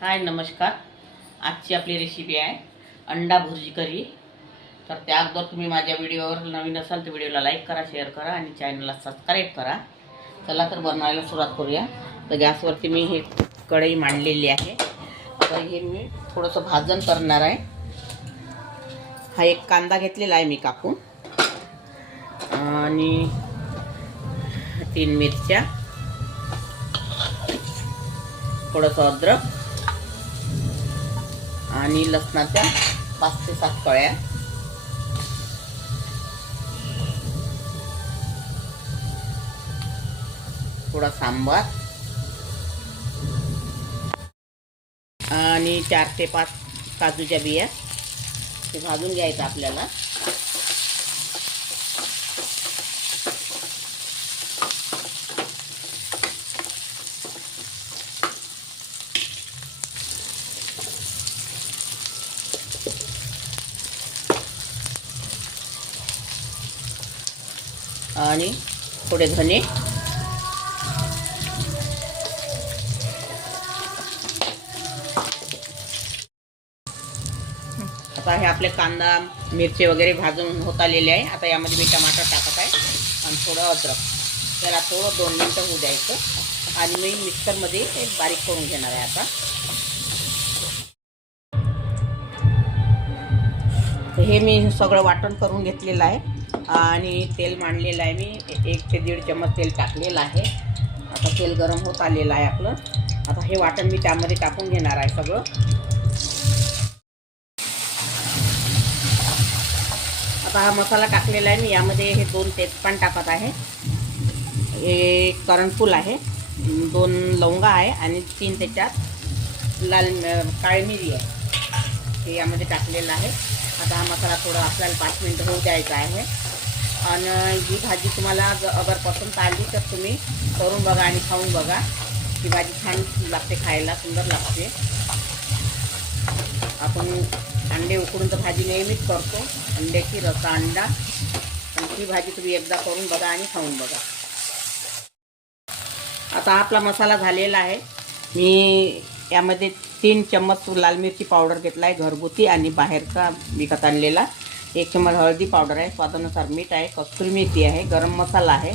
हाय नमस्कार. आजची आपली रेसिपी आहे अंडा भुर्जी करी. तर त्या अगोदर तुम्ही माझ्या व्हिडिओवर नवीन असाल तर व्हिडिओला लाईक करा, शेअर करा आणि चॅनलला सबस्क्राईब करा. चला तर बनवायला सुरुवात करूया. तर गॅसवरती मी हे कढई मांडलेली आहे. तर हे मी थोडंसं भाजण करणार आहे. हा एक कांदा घेतलेला आहे मी कापून आणि 3 मिरच्या, थोडंसं अद्रक आणि लसणाच्या 5 ते 7 कळ्या. थोडा सांबार आणि 4 ते 5 काजूच्या बिया. ते भाजून घ्यायचं आपल्याला. आणि थोडे धने, आता हे आपले कांदा मिरची वगैरे भाजून होत आलेले आहे. आता यामध्ये मी टमाटर टाकत आहे आणि थोडं अद्रक. त्याला थोडं 2 मिनटं होऊ द्यायचं आणि मी मिक्सरमध्ये हे बारीक करून घेणार आहे. आता हे मी सगळं वाटण करून घेतलेलं आहे आणि तेल मांडलेलं आहे. मी 1 ते 1.5 चम्मच तेल टाकलेलं आहे. आता तेल गरम होत आलेलं आहे आपलं. आता हे वाटण मी त्यामध्ये टाकून घेणार आहे सगळं. आता हा मसाला टाकलेला आहे मी. यामध्ये हे 2 तेजपान टाकत आहे, एक करणफूल आहे, 2 लवंगा आहे आणि 3 त्याच्यात काळी मिरी आहे. हे यामध्ये टाकलेलं आहे. आता हा मसाला थोडा आपल्याला 5 मिनटं होऊ द्यायचा आहे. आणि ही भाजी तुम्हाला अगर पसंत आली तर तुम्ही करून बघा आणि खाऊन बघा. ही भाजी छान लागते, खायला सुंदर लागते. आपण अंडे उकडून तर भाजी नेहमीच करतो, अंड्याची रस्सा अंडा. पण ही भाजी तुम्ही एकदा करून बघा आणि खाऊन बघा. आता आपला मसाला झालेला आहे. मी यामध्ये 3 चम्मच लाल मिरची पावडर घेतला आहे घरगुती आणि बाहेरचा विकत आणलेला. 1 चम्मच हळदी पावडर आहे, स्वादानुसार मीठ आहे, कस्तुरी मेथी आहे, गरम मसाला आहे,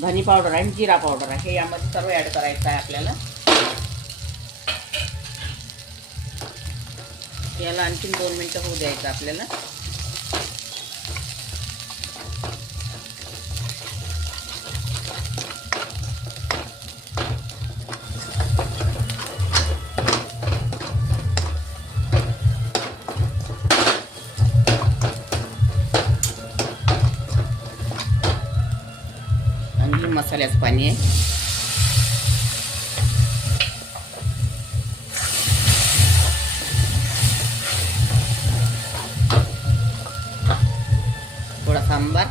धनी पावडर आहे, जिरा पावडर आहे. हे यामध्ये सर्व ॲड करायचं आहे आपल्याला. याला आणखीन 2 मिनटं होऊ द्यायचं आपल्याला. आणि मसाल्याचं पाणी आहे. थोडा सांबार,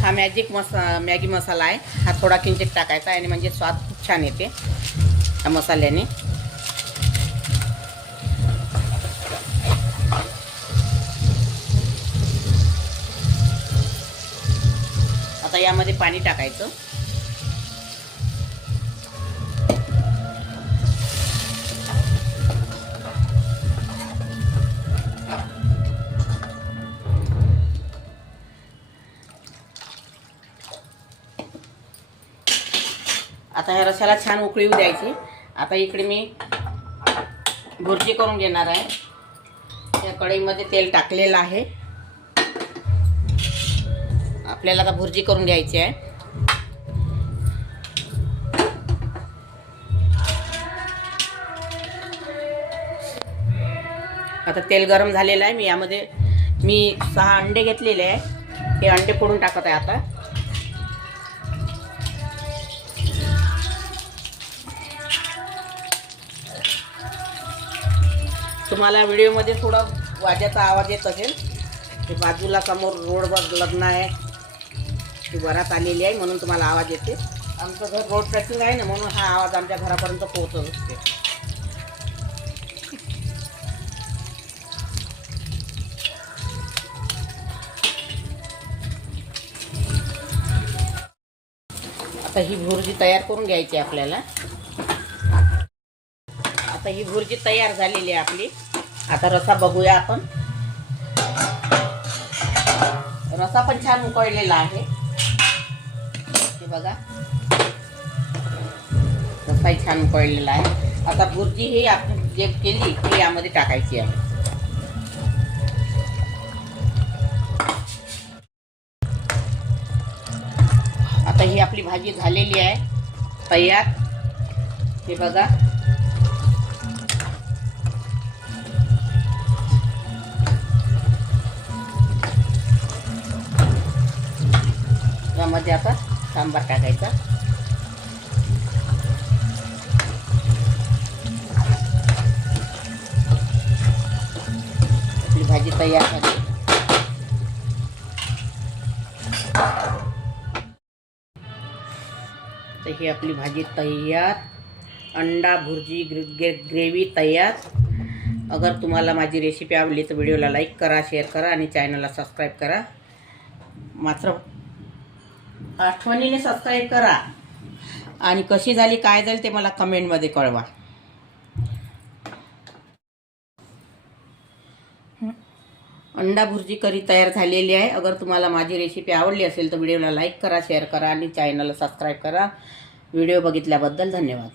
हा मॅगी मसाला आहे. हा थोडा किंचित टाकायचा आहे आणि म्हणजे स्वाद खूप छान येते या मसाल्याने. आता यामध्ये पाणी टाकायचं. आता ह्या रश्याला छान उकळी येऊ द्यायची. आता इकडे मी भुर्जी करून घेणार आहे. त्या कढईमध्ये तेल टाकलेलं आहे. आपल्याला आता भुर्जी करून घ्यायची आहे. आता तेल गरम झालेलं आहे. यामध्ये मी 6 अंडे घेतलेले आहे. हे अंडे फोडून टाकत आहे आता. तुम्हाला व्हिडिओमध्ये थोडा वाजाचा आवाज येत असेल ते बाजूला समोर रोडवर लग्न आहे, ती वरात आलेली आहे म्हणून तुम्हाला आवाज येते. आमचं घर रोड ट्रॅकिंग आहे ना, म्हणून हा आवाज आमच्या घरापर्यंत पोहोचत असते. आता ही भुर्जी तयार करून घ्यायची आपल्याला. आता ही भुर्जी तयार झालेली आहे आपली. आता रसा बघूया आपण. रसा पण छान उकळलेला आहे, हे बघा, रसाही छान उकळलेला आहे. आता भुर्जी ही आपण जे केली ती यामध्ये टाकायची आहे. आता ही आपली भाजी झालेली आहे तयार, हे बघा. यामध्ये आता सांबार टाकायचा. आपली भाजी तयार झाली. तर ही आपली भाजी तयार, अंडा भुर्जी ग्रेव्ही तयार. अगर तुम्हाला माझी रेसिपी आवडली तर व्हिडिओला लाईक करा, शेअर करा आणि चॅनलला सबस्क्राईब करा. मात्र आठवणीने सबस्क्राईब करा. आणि कशी झाली काय झाली ते मला कमेंटमध्ये कळवा. अंडा भुर्जी करी तयार झालेली आहे. अगर तुम्हाला माझी रेसिपी आवडली असेल तर व्हिडिओला लाईक करा, शेअर करा आणि चॅनलला सबस्क्राईब करा. व्हिडिओ बघितल्याबद्दल धन्यवाद.